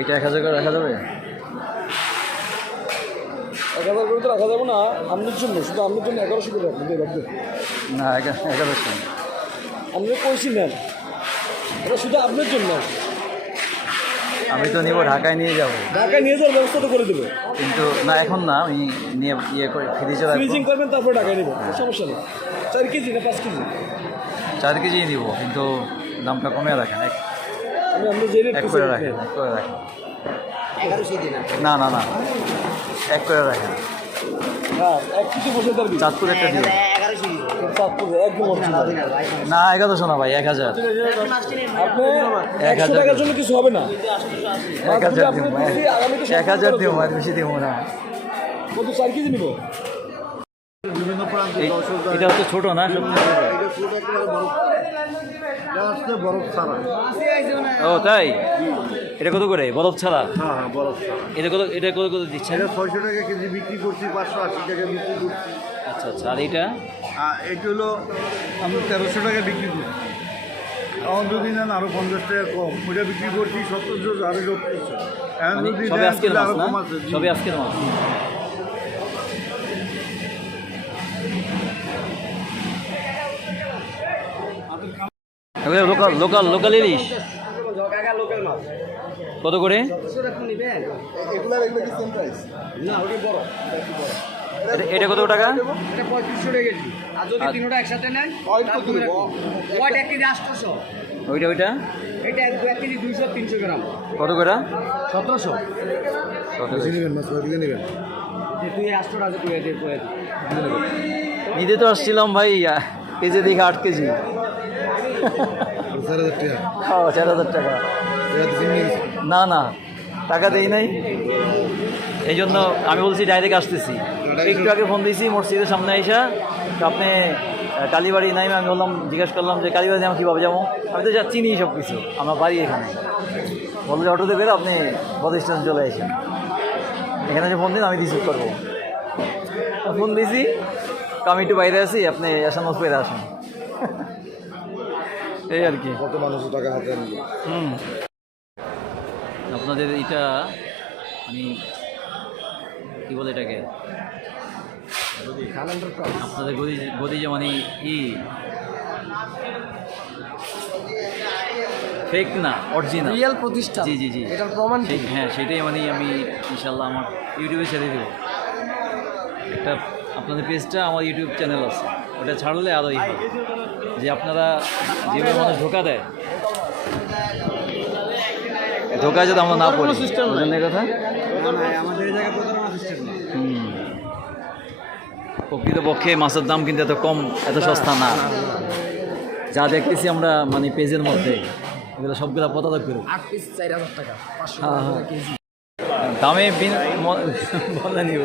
এটা এক হাজার করে রাখা যাবে? এক হাজার করে তো রাখা যাবে না আপনার জন্য শুধু আপনার জন্য এগারোশো করে রাখবেন রাখবেন না এগা- এগারোশো। আপনি কইছি নেন এটা শুধু আপনার জন্য। আমি তো নিব ঢাকায় নিয়ে যাব। ঢাকায় নিয়ে যাওয়ার ব্যবস্থা তো করে দেবো। কিন্তু না এখন না আমি নিয়ে ইয়ে করে ফ্রিজে রাখব। ফ্রিজিং করবেন তারপরে ঢাকায় নেবেন সমস্যা নেই। চার কেজি না পাঁচ কেজি? চার কেজি নিব কিন্তু দামটা কমে রাখেন এক করে রাখেন এক করে রাখেন। না না না এক করে রাখেন। হ্যাঁ চাঁদপুর একটা অরিজিনাল না এগারোশো না ভাই এক হাজার। এক হাজার জন্য কিছু হবে না? এক হাজার দিব এক হাজার দিব আর বেশি দিব না। কত চার কেজি নিব? এটা হচ্ছে ছোট না? ও তাই? এটা কত করে? বরফ ছাড়া? হ্যাঁ হ্যাঁ এটা কত এটা কত কত দিচ্ছেন? এটা ছয়শো টাকা কেজি বিক্রি করছি পাঁচশো আশি টাকা বিক্রি করছি। আচ্ছা আচ্ছা। আর এটা? এটা হলো আমি তেরোশো টাকা বিক্রি করছি। এখন যদি নেন আরও পঞ্চাশ টাকা কম। ওইটা বিক্রি করছি সত্তরশো আরও সত্তরশো। এখন মানে যদি সবে আজকের মাছ কম আছে জি। আজকের মাছ। লোকাল লোকাল লোকাল ইলিশ কত করে? এটা- এটা কত টাকা? এটা পঁয়ত্রিশশো টাকা কেজি। আর যদি আর- একসাথে নেন ওয়াট এক কেজি আটশোশো। ওইটা ওইটা? এটা এক দু এক কেজি দুইশো তিনশো গ্রাম। কত করে? সতেরোশো। নেবেন যে তুই আটশোটা আছে তুই নিতে তো আসছিলাম ভাই কেজি দেখে আট কেজি। চার হাজার টাকা। ও চার হাজার টাকা। না না টাকা দেই নাই। এই জন্য আমি বলছি ডাইরেক্ট আসতেছি। একটু আগে ফোন দিয়েছি মসজিদের সামনে আইসা আপনি কালীবাড়ি নাই আমি বললাম জিজ্ঞেস করলাম যে কালীবাড়ি আমি কীভাবে যাব? আমি তো যা চিনি সব কিছু আমার বাড়ি এখানে। বলল যে অটোতে বেরো আপনি স্টেশন চলে আসেন। এখানে যে ফোন দিন আমি রিসিভ করব। ফোন দিয়েছি তো আমি একটু বাইরে আছি আপনি এসামস পেরে আসেন। এই আর কি। কত মানুষ টাকা হাতে হুম। আপনাদের এটা মানে কি বলে এটাকে? আপনাদের গদি গদি মানে ই ফেক না অরিজিনাল রিয়েল প্রতিষ্ঠা জি জি জি। এটার প্রমাণ হ্যাঁ সেটাই মানে আমি ইনশাল্লাহ আমার ইউটিউবে ছেড়ে দেবো। একটা আপনাদের পেজটা আমার ইউটিউব চ্যানেল আছে। ওটা ছাড়লে আরোই হয় যে আপনারা যেভাবে মানুষ ধোকা দেয়। ধোকা যাতে আমরা না পড়ি। কথা? আমাদের জায়গায় প্রতারণা সিস্টেম প্রকৃতপক্ষে মাছের দাম কিন্তু এত কম এত সস্তা না। যা দেখতেছি আমরা মানে পেজের মধ্যে এগুলো সবগুলো পতাকা করে। আট পিস চার হাজার টাকা হ্যাঁ, হ্যাঁ। দামে বলে নিব।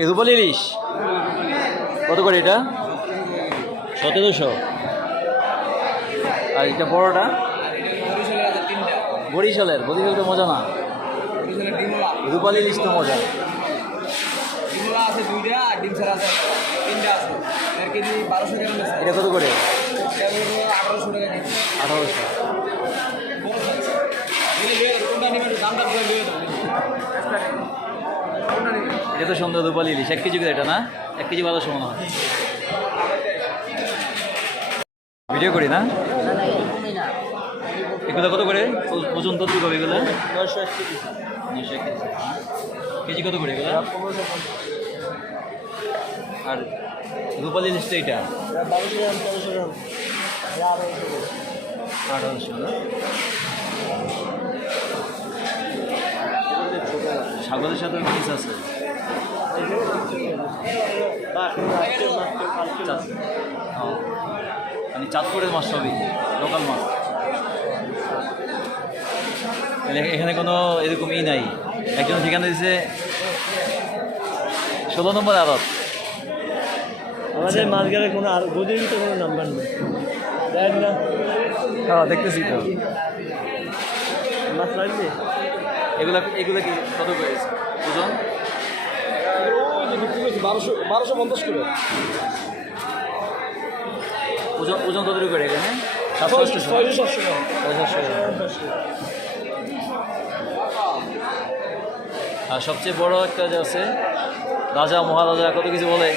এই রূপালি ইলিশ। কত করে এটা? সতেরোশো। আর এটা বড়টা বরিশালের বরিশাল তো মজা না। ডিমলা রূপালি ইলিশ তো মজা। ডিমলা আছে দুইটা আর ডিম ছাড়া আছে তিনটা আছে বারোশো গ্রাম এটা কত করে? আঠারোশো। টাকা এটা তো সুন্দর রূপালি ইলিশ। এক কেজি করে এটা না? এক কেজি বারোশো মনে হয়। ভিডিও করি না? এগুলো কত করে? ওজন কত এক কেজি কত করে এগুলো? আর রূপালি ইলিশটা এটা ছাগলের সাথে পিস আছে। মানে চাঁদপুরের মাছ সবই লোকাল মাছ। মানে এখানে কোনো এরকম ই নাই। একজন ঠিকানা দিছে ষোলো নম্বর আড়ত। আমাদের মাঝখানে কোনো আর গদির তো কোনো নাম্বার নেই। দেখ না। হ্যাঁ দেখতেছি তো। মাছ লাগবে? এগুলা এগুলা কি কত করেছে ওজন বিক্রি করছি বারোশো বারোশো পঞ্চাশ করে ওজন ওজন কত করে এখানে সাতশো আর সবচেয়ে বড় একটা যে আছে রাজা মহারাজা কত কিছু বলে